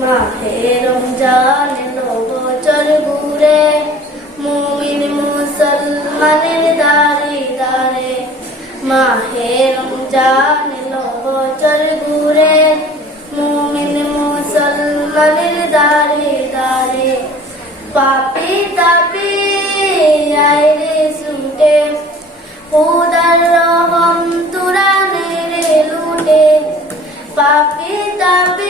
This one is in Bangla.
মাহে রমজান বছর ঘুরে মুমিন মুসলমানের দারে দারে মাহে রমজান বছর ঘুরে মুমিন মুসলমানের দারে দারে পাপি তাপি আইরে সুটে খুদার রহম তুরানে রে লুটে। পাপি তাপি